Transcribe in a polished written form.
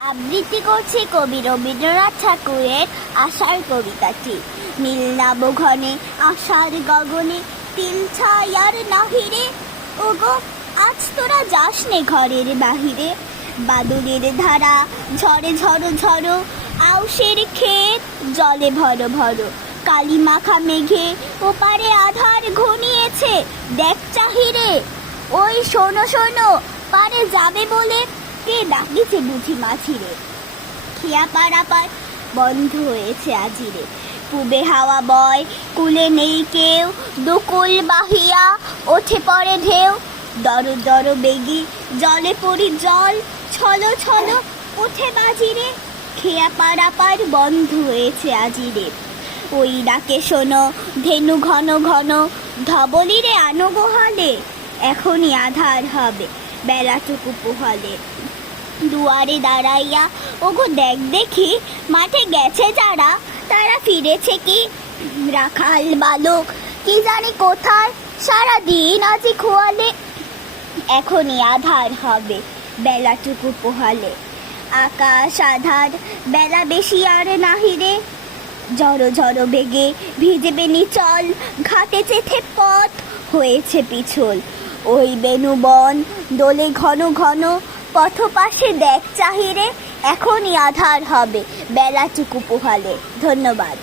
আবৃত্তি করছে কবি রবীন্দ্রনাথ ঠাকুরের আষাঢ় কবিতাটি। নীল নাব ঘনে আষাঢ় গগনে, তিল ছায়ার নাহিরে, ওগো আজ তোরা যাস নে ঘরের বাহিরে। বাদুরের ধারা ঝরে ঝড়ো ঝড়ো, আউশের ক্ষেত জলে ভরো ভরো। কালি মাখা মেঘে ওপারে আধার ঘনিয়েছে, দেখ চাহিরে। ওই শোনো শোনো, পারে যাবে বলে কে ডাকিছে বুঝি মাঝিরে। খেয়া পারাপার বন্ধ হয়েছে আজিরে। পূবে হাওয়া বয়, কুলে নেই কেউ, দুকুল বাহিয়া ওঠে পড়ে ঢেউ। দর দর বেগি জলে পড়ি জল, ছলো ছলো ওঠে বাজিরে। খেয়া পারাপার বন্ধ হয়েছে আজিরে। ওই ডাকে শোনো ধেনু ঘন ঘন, ধবলিরে আনো গোহালে। এখনই আধার হবে বেলাটুকু পোহালে। দুয়ারে দাঁড়াইয়া ওগো দেখ দেখি, মাঠে গেছে যারা তারা ফিরেছে কি। রাখাল বালক কি জানি কোথায়, সারা দিন আজি খোয়ালে। এখনই আধার হবে বেলাটুকু পোহালে। আকাশ আধার বেলা বেশি আর নাহিরে। ঝড়ো ঝড়ো বেগে ভিজবে নিচল, ঘাটে চেথে পথ হয়েছে পিছল। ওই বেণুবন দোলে ঘন ঘন, পথ পাশে দেখ চাহিরে। এখনই আধার হবে বেলাটুকু পোহালে। ধন্যবাদ।